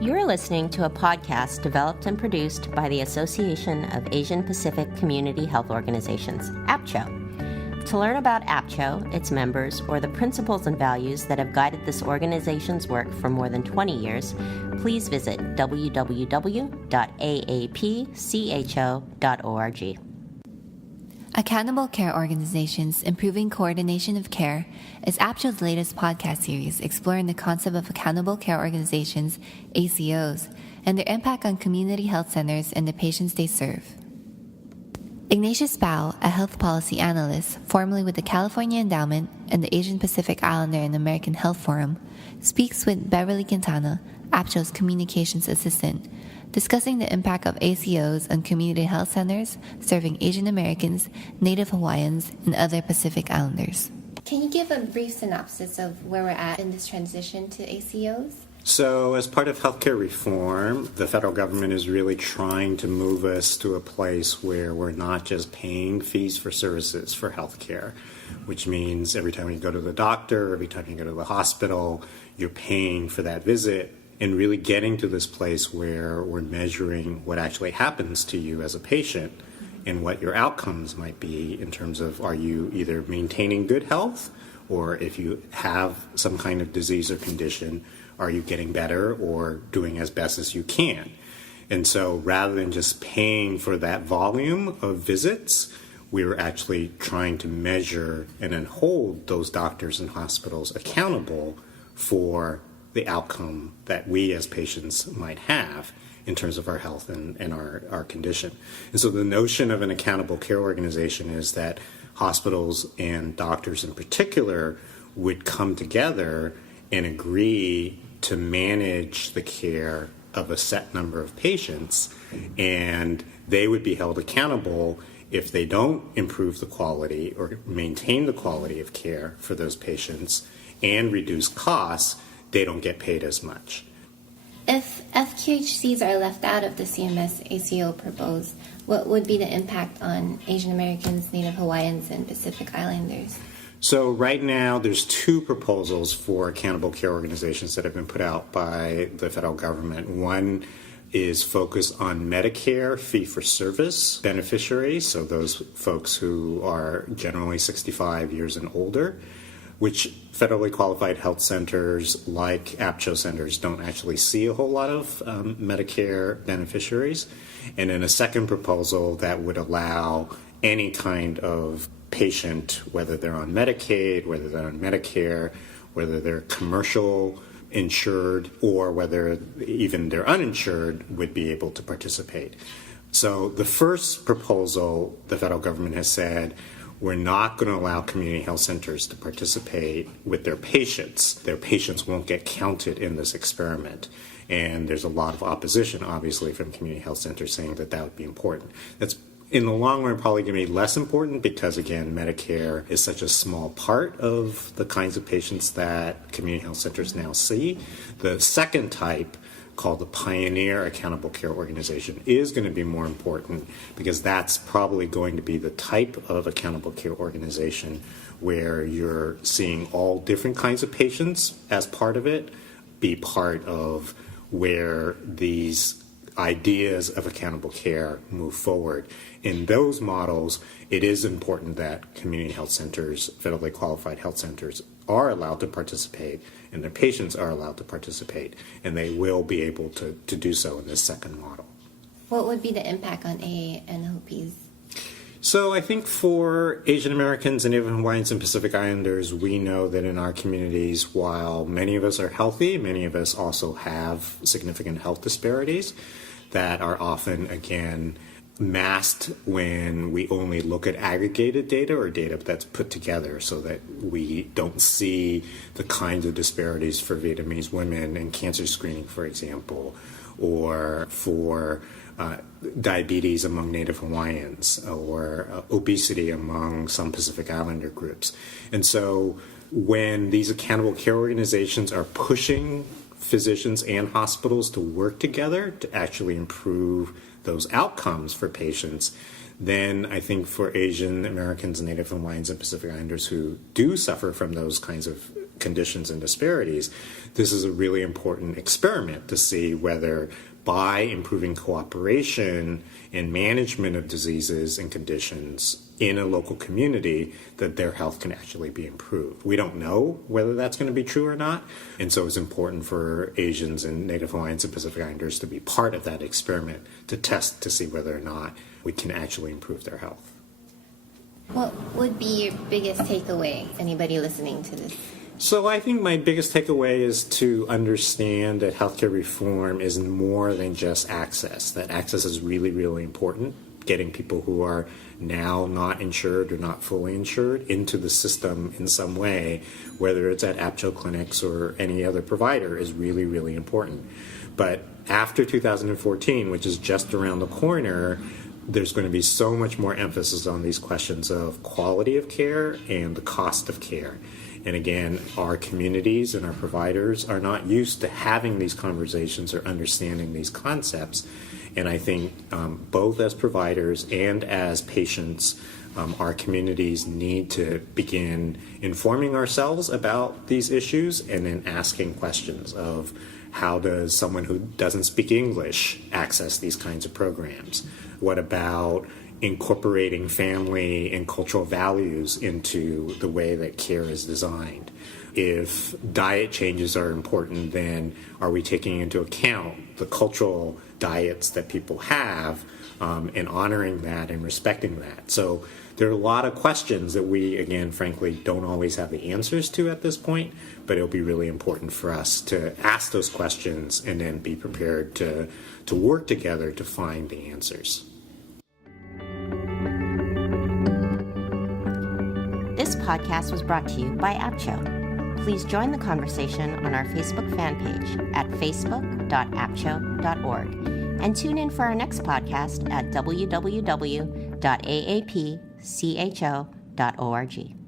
You're listening to a podcast developed and produced by the Association of Asian Pacific Community Health Organizations, AAPCHO. To learn about AAPCHO, its members, or the principles and values that have guided this organization's work for more than 20 years, please visit www.aapcho.org. Accountable Care Organizations Improving Coordination of Care is AAPCHO's latest podcast series exploring the concept of accountable care organizations, ACOs, and their impact on community health centers and the patients they serve. Ignatius Bau, a health policy analyst, formerly with the California Endowment and the Asian Pacific Islander and American Health Forum, speaks with Beverly Quintana, AAPCHO's communications assistant, discussing the impact of ACOs on community health centers serving Asian Americans, Native Hawaiians, and other Pacific Islanders. Can you give a brief synopsis of where we're at in this transition to ACOs? So, as part of healthcare reform, the federal government is really trying to move us to a place where we're not just paying fees for services for healthcare, which means every time you go to the doctor, every time you go to the hospital, you're paying for that visit, and really getting to this place where we're measuring what actually happens to you as a patient and what your outcomes might be in terms of, are you either maintaining good health, or if you have some kind of disease or condition, are you getting better or doing as best as you can? And so rather than just paying for that volume of visits, we were actually trying to measure and then hold those doctors and hospitals accountable for the outcome that we as patients might have in terms of our health and our condition. And so the notion of an accountable care organization is that hospitals and doctors in particular would come together and agree to manage the care of a set number of patients, and they would be held accountable if they don't improve the quality or maintain the quality of care for those patients and reduce costs. They don't get paid as much. If FQHCs are left out of the CMS ACO proposed, what would be the impact on Asian Americans, Native Hawaiians, and Pacific Islanders? So right now there's two proposals for accountable care organizations that have been put out by the federal government. One is focused on Medicare fee-for-service beneficiaries, so those folks who are generally 65 years and older, which federally qualified health centers like AAPCHO centers don't actually see a whole lot of Medicare beneficiaries. And then a second proposal that would allow any kind of patient, whether they're on Medicaid, whether they're on Medicare, whether they're commercial insured, or whether even they're uninsured, would be able to participate. So the first proposal, the federal government has said, we're not going to allow community health centers to participate with their patients. Their patients won't get counted in this experiment. And there's a lot of opposition, obviously, from community health centers saying that that would be important. That's, in the long run, probably going to be less important because, again, Medicare is such a small part of the kinds of patients that community health centers now see. The second type, called the Pioneer Accountable Care Organization, is going to be more important because that's probably going to be the type of accountable care organization where you're seeing all different kinds of patients as part of it, be part of where these ideas of accountable care move forward. In those models, it is important that community health centers, federally qualified health centers, are allowed to participate, and their patients are allowed to participate, and they will be able to do so in this second model. What would be the impact on AANOPs? So I think for Asian Americans and Native Hawaiians and Pacific Islanders, we know that in our communities, while many of us are healthy, many of us also have significant health disparities that are often, again, masked when we only look at aggregated data or data that's put together so that we don't see the kinds of disparities for Vietnamese women in cancer screening, for example, or for diabetes among Native Hawaiians, or obesity among some Pacific Islander groups. And so when these accountable care organizations are pushing physicians and hospitals to work together to actually improve those outcomes for patients, then I think for Asian Americans, Native Hawaiians, and Pacific Islanders who do suffer from those kinds of conditions and disparities, this is a really important experiment to see whether by improving cooperation and management of diseases and conditions in a local community, that their health can actually be improved. We don't know whether that's going to be true or not, and so it's important for Asians and Native Hawaiians and Pacific Islanders to be part of that experiment to test to see whether or not we can actually improve their health. What would be your biggest takeaway, anybody listening to this? So I think my biggest takeaway is to understand that healthcare reform is more than just access, that access is really, really important. Getting people who are now not insured or not fully insured into the system in some way, whether it's at AAPCHO clinics or any other provider, is really, really important. But after 2014, which is just around the corner, there's going to be so much more emphasis on these questions of quality of care and the cost of care. And again, our communities and our providers are not used to having these conversations or understanding these concepts. And I think both as providers and as patients, our communities need to begin informing ourselves about these issues and then asking questions of how does someone who doesn't speak English access these kinds of programs? What about incorporating family and cultural values into the way that care is designed? If diet changes are important, then are we taking into account the cultural diets that people have and honoring that and respecting that? So there are a lot of questions that we, again, frankly, don't always have the answers to at this point, but it'll be really important for us to ask those questions and then be prepared to work together to find the answers. This podcast was brought to you by AAPCHO. Please join the conversation on our Facebook fan page at facebook.apcho.org and tune in for our next podcast at www.aapcho.org.